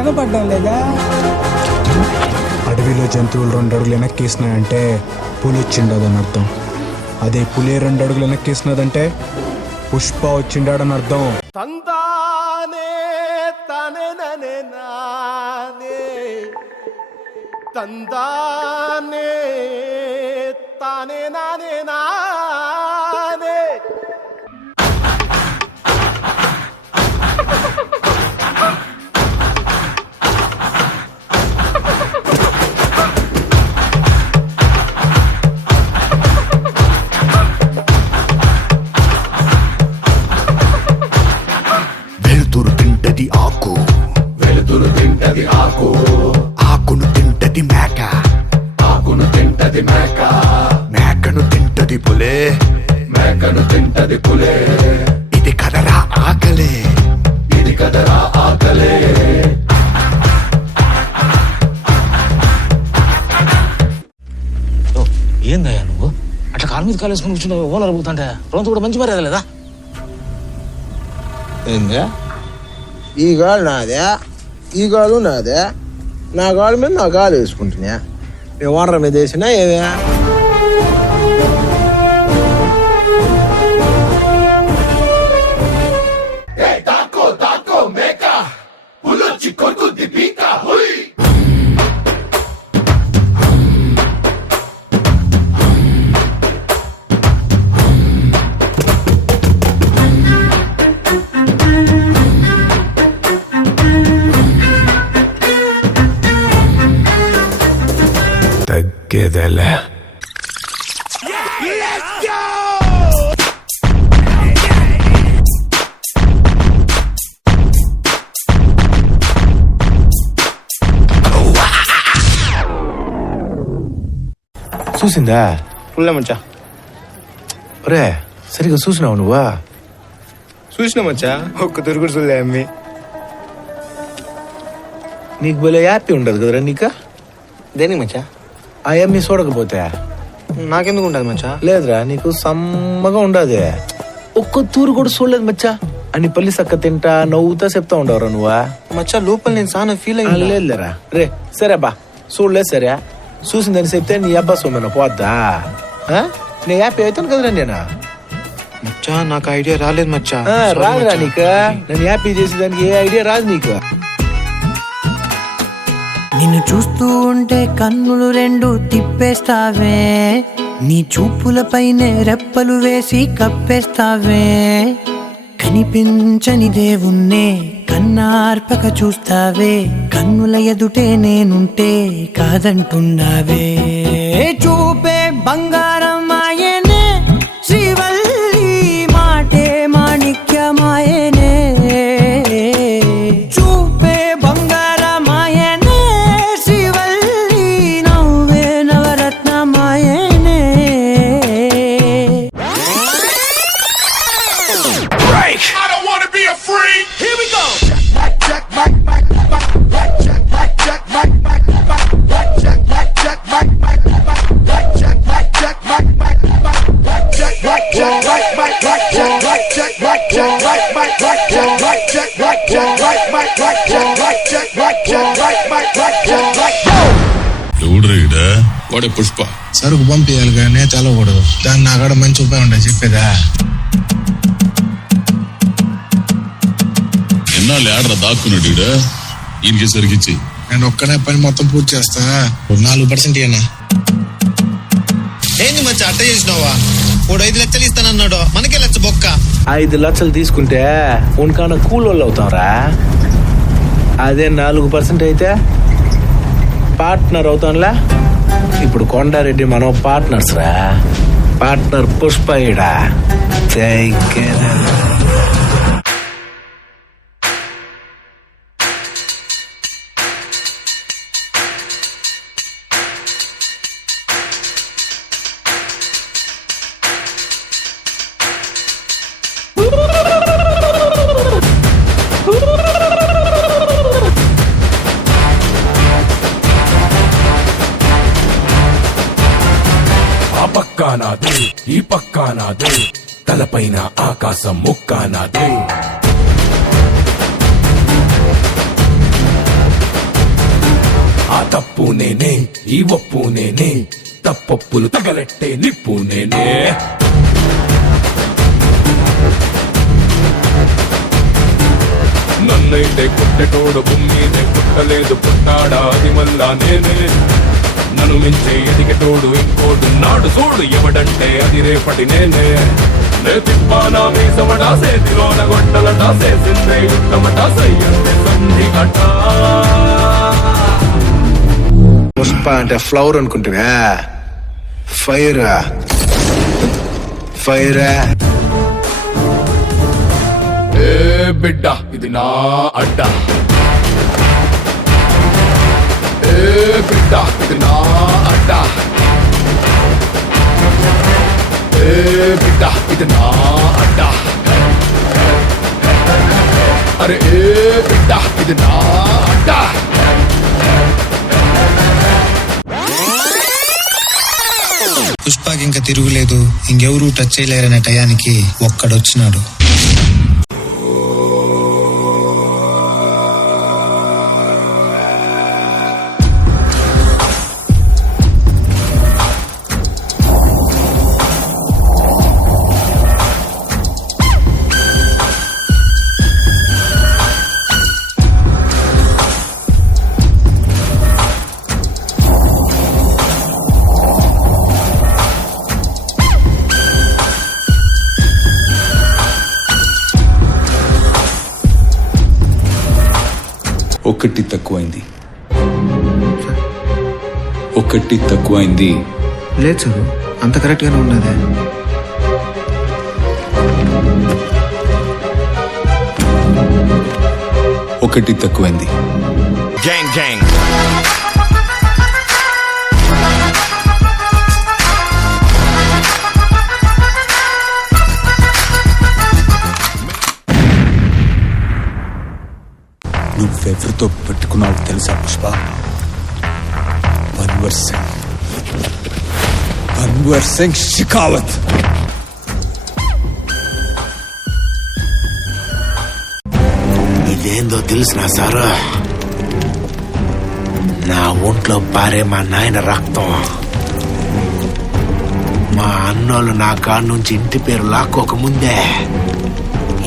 కనపడడం లేదా? అడవిలో జంతువులు 2 అడుగులు వెనక్కేసినాయంటే పులి వచ్చిండదని అర్థం. అదే పులి 2 అడుగులు వెనక్కేసినదంటే పుష్ప వచ్చిండాడని అర్థం. తందానే తనే ననే నానే తందానే తానే నానే నానే. వెలుతురు తింటది ఆకు, వెలుతురు తింటది ఆకు, ఆకును తింటది మేక, ఆకును తింటది మేక, మేకను తింటది పులే, మేకను తింటది పులే. ఇది కదరా ఆకలే, ఇది కదరా ఆకలే. ఏందయ్యా నువ్వు అట్లా కాలు మీద కాలు వేసుకుని కూర్చున్నావు? ఓనర్ అడుగుతుంటే రోజు కూడా మంచి మర్యాద లేదా? ఏందా ఈ గాలు నాదే, ఈ గాలు నాదే, నా గాలు మీద నా గాలు వేసుకుంటున్నా. నేను ఓనర్ మీద వేసినా ఏమే? తగ్గేదలే. చూసిందా పుల్లమచ్చా? రే సరిగా చూసినావు నువ్వా? చూసినామచ్చా, ఒక్క తిరుగుడు చూడలే అమ్మి. నీకు భలే హ్యాపీ ఉండదు కదరా నీక? దేనికి మచ్చా? ఆ అమ్మి చూడకపోతే నాకెందుకు ఉండదు మచ్చా? లేదురా, నీకు సమ్మగా ఉండదు. ఒక్క తూరు కూడా చూడలేదు మచ్చా. అని పల్లి సక్క తింటా నవ్వుతా చెప్తా ఉండవరా నువ్వా? మచ్చా లోపల నేను చాలా ఫీల్ అయ్యి లేదులేరా. రే సరే అబ్బా చూడలేదు సరే. చూసిందని చెప్తే నీ అబ్బా సొమ్మెన పోద్దా? నీ హ్యాపీ అవుతాను కదరా నేను. మచ్చా నాకు ఐడియా రాలేదు మచ్చా. రాదురా నీకు, నన్ను హ్యాపీ చేసేదానికి ఏ ఐడియా రాదు నీకు. నిన్ను చూస్తూ ఉంటే కన్నులు 2 తిప్పేస్తావే, నీ చూపులపైనే రెప్పలు వేసి కప్పేస్తావే. కనిపించని దేవుణ్ణే కన్నార్పక చూస్తావే, కన్నుల ఎదుటే నేనుంటే కాదంటున్నావే. చూపే బంగారం ఆయనే, శ్రీవల్లి మాటే మాణిక్యమాయనే. చూపే బంగారం ఆయనే, శ్రీవల్లి నవ్వే నవరత్నమాయనే. I don't want to be a freak. Here we go. వాడే పుష్ప. సరుకు పంపించాలి కానీ చల్లకూడదు. దాన్ని నా కాడ మంచి ఉపాయం ఉంటాయి చెప్పేదా? ఎన్నాళ్ళు ఆడరా దాక్కున్నాడు ఈయనకి సరికిచ్చి. నేను ఒక్కనే పని మొత్తం పూర్తి చేస్తా. 4% ఏనా? ఏంది మచ్చా అట్ట చేసినావా? 5 లక్షలు ఇస్తానన్నాడు, మనకే లక్ష బొక్క. 5 లక్షలు తీసుకుంటే ఉన్కాన కూలోళ్ళు అవుతాంరా. అదే 4% అయితే పార్ట్నర్ అవుతాంలా. ఇప్పుడు కొండారెడ్డి మనం పార్ట్నర్స్ రా. పార్ట్నర్ పుష్ప ఈడా. పక్కా నాదే, ఈ పక్కా నాదే, తలపైన ఆకాశం ముక్కా నాదే. తప్పు నేనే ఈ ఒప్పు నేనే తప్పొప్పులు తగలెట్టే నిప్పు నేనే నన్నైతే పుట్టెటోడు భూమినే పుట్టలేదు పుట్టాడా అది మళ్ళా నేనే నన్ను మించే ఎదిగేటోడు ఇంకోడు నాడు చూడు ఎవడంటే అది రేపటి నేనే నే తిప్పానా మీసమటా సేతిలోన గొట్టలటా సేసిందే యుద్ధమటా సయ్యందే సంధిగట పుష్ప అంటే ఫ్లవర్ అనుకుంటున్నా ఫైర్ ఫైర్ ఏ బిడ్డ ఇది నా అడ్డ ఏ బిడ్డ ఇది నా అడ్డ ఏ బిడ్డ ఇది నా అడ్డ అరే ఏ బిడ్డ ఇది నా అడ్డ పుష్పకి ఇంకా తిరుగులేదు, ఇంకెవరూ టచ్ చేయలేరనే టయానికి ఒక్కడొచ్చినాడు. ఒకటి తక్కువైంది ఒకటి తక్కువైంది లేదు చదువు అంత కరెక్ట్ గానే ఉన్నదే. ఒకటి తక్కువైంది గ్యాంగ్ గ్యాంగ్ నువ్వెవరితో పెట్టుకున్నావు తెలుసా పుష్ప? అన్వర్ సింగ్ షికావత్. ఇదేందో తెలిసిన సారు, నా ఒంట్లో పారే మా నాయన రక్తం. మా అన్నోళ్ళు నా కాడ నుంచి ఇంటి పేరు లాక్కోకముందే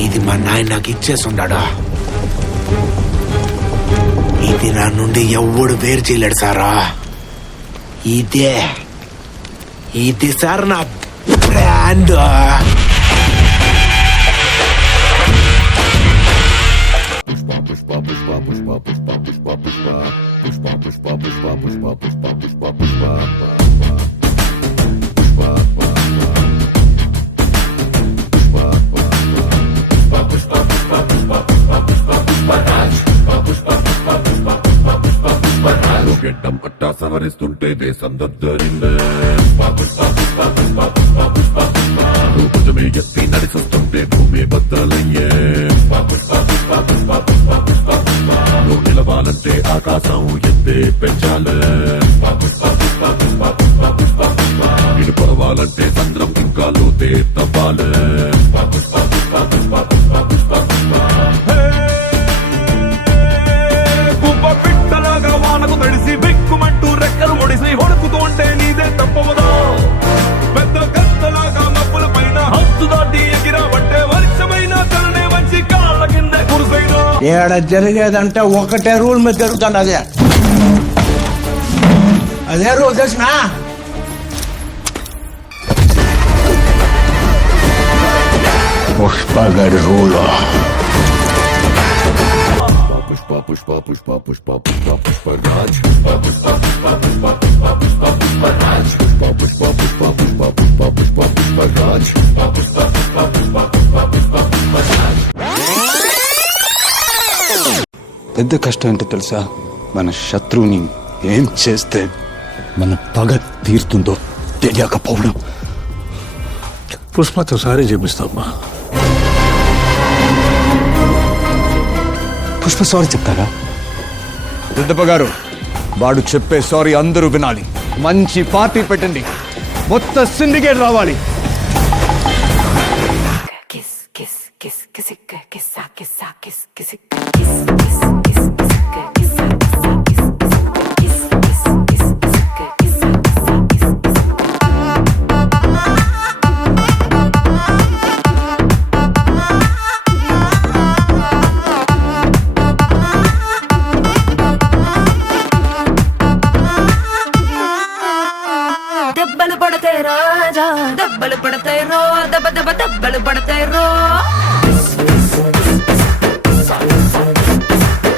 ఇది మా నాయన నాకు ఇచ్చేసి ఉన్నాడు. ఇది నా నుండి ఎవడు వేరు చేయలేడు సారా. ఇది సార్ నా బ్రాండ్. గెడ్డం పట్టా సవరిస్తుంటే దేశం దద్దరిందే భుజమే ఎత్తి నడిచొస్తుంటే భూమి బద్దలయ్యే నువ్వు నిలవాలంటే ఆకాశం ఎత్తే పెంచాలే ఇటు పొడవాలంటే చంద్రం ఇంకా లోతే తవ్వాలే వానకు తడిసి బిక్కుమంటూ రెక్కలు ముడిసి వణుకుతుంటే నీదే తప్పవదా. పెద్ద కత్తలాగా మబ్బుల పైన హద్దు దాటి ఎగిరావంటే వర్షమైన తలనే వంచి కాళ్ళ కింద కురుసైనా. ఏడ జరిగేదంటే ఒకటే రూల్ మీద జరుగుతుంది. అదే రూల్ తెలిసిన పుష్ప గడి రూల్. పుష్ప పుష్ప పుష్ప పుష్ప పుష్ప పుష్ప రాజ్ పుష్ప పుష్ప పుష్ప పుష్ప పుష్ప పుష్ప రాజ్ పుష్ప పుష్ప పుష్ప పుష్ప పుష్ప పుష్ప పుష్ప రాజ్ పుష్ప పుష్ప పుష్ప పుష్ప పుష్ప పుష్ప రాజ్. పెద్ద కష్టం ఏంటో తెలుసా? మన శత్రువుని ఏం చేస్తే మన పగ తీరుతుందో తెలియకపోవడం. పుష్పతో సారీ చేపిస్తామ్మా. పుష్ప సారీ చెప్తారా? రెడ్డప్ప గారు, వాడు చెప్పే సారీ అందరూ వినాలి. మంచి పార్టీ పెట్టండి, మొత్తం సిండికేట్ రావాలి. దెబ్బలు పడతాయి రాజా దెబ్బలు పడతాయి రో దెబ్బ దెబ్బ దెబ్బలు పడతాయి రో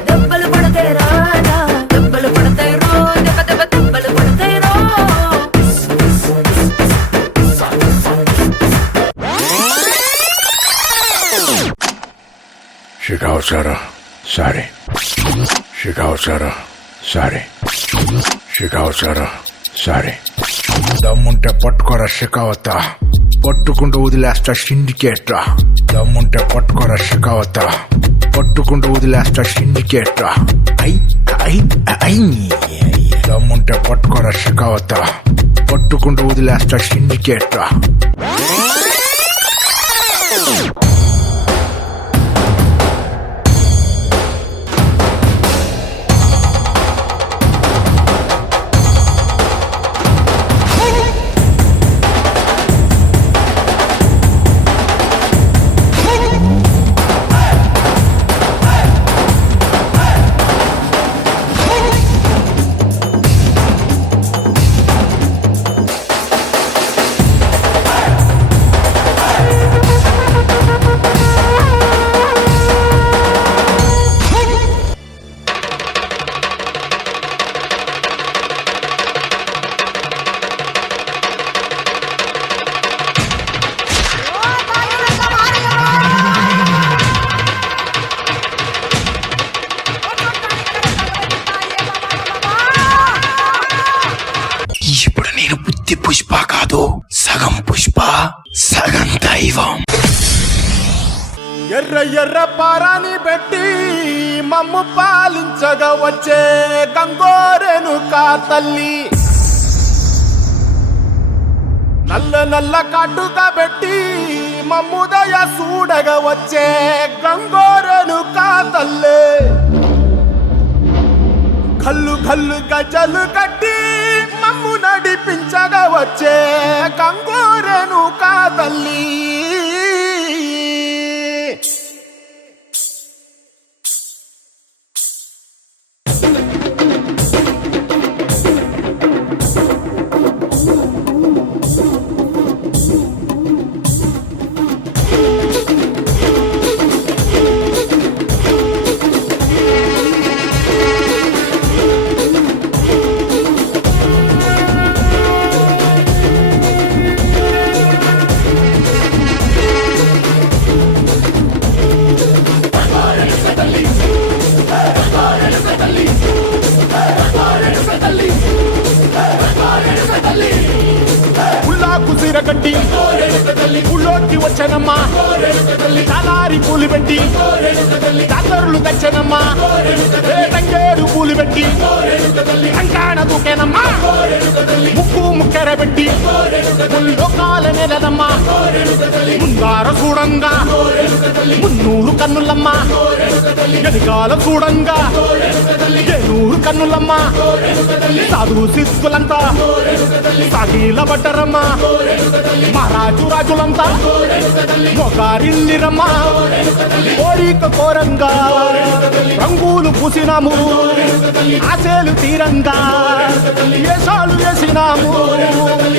దెబ్బలు పడతాయి రాజా దెబ్బలు పడతాయి రో దెబ్బ దెబ్బ దెబ్బలు పడతాయి రో Chicago Sarah, sorry. Chicago Sarah, sorry. Chicago Sarah, sorry. దమ్ముంటే పట్టుకోరా షికావత పట్టుకుంటూ వదిలేస్తా సిండికేట్ దమ్ముంటే పట్టుకోరా షికావత పట్టుకుంటూ వదిలేస్తా సిండికేట్ ఐ ఐ ఐ దమ్ముంటే పట్టుకోరా షికావత పట్టుకుంటూ వదిలేస్తా సిండికేట్ ఇప్పుడు నేను బుద్ధి పుష్ప కాదు సగం పుష్ప సగం దైవం ఎర్ర ఎర్ర పారాని పెట్టి మమ్ము పాలించగా వచ్చే గంగోరెను కా తల్లి నల్ల నల్ల కాటుగా పెట్టి మమ్ముదయ చూడగా వచ్చే గంగోరెను కా తల్లి కల్లు కల్లు గజలు కట్టి మమ్ము నడిపించగా వచ్చే గంగోరెను కా తల్లి కుసిరగట్టి ఊళ్ళోకి వచ్చనమ్మా చాలారి పూలు పెట్టి చాదరులు తెచ్చనమ్మా తంగేరు పూలు పెట్టి కంకాణ దూకేనమ్మా ముక్కు ముక్కెర పెట్టి లోకాల నెలనమ్మా ముందార చూడంగా మున్నూరు కన్నులమ్మా వెనకాల చూడంగా ఏనూరు కన్నులమ్మా సాధు సిద్ధులంతా సాగిల బట్టరమ్మా మహారాజు రాజులంతా మొగారిల్లిరమ్మా కోరిక కోరంగా రంగులు పూసినాము ఆశలు తీరంగా వేషాలు వేసినాము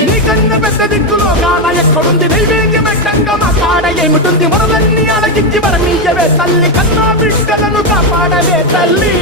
నీకన్నా పెద్ద దిక్కులో గాన ఎక్కడుంది నైవేద్యం పెట్టంగా మా కాడ ఏమిటుంది మొదలన్నీ అలగించి మరణీయవే తల్లి కన్నా బిడ్డలను కాపాడవే తల్లి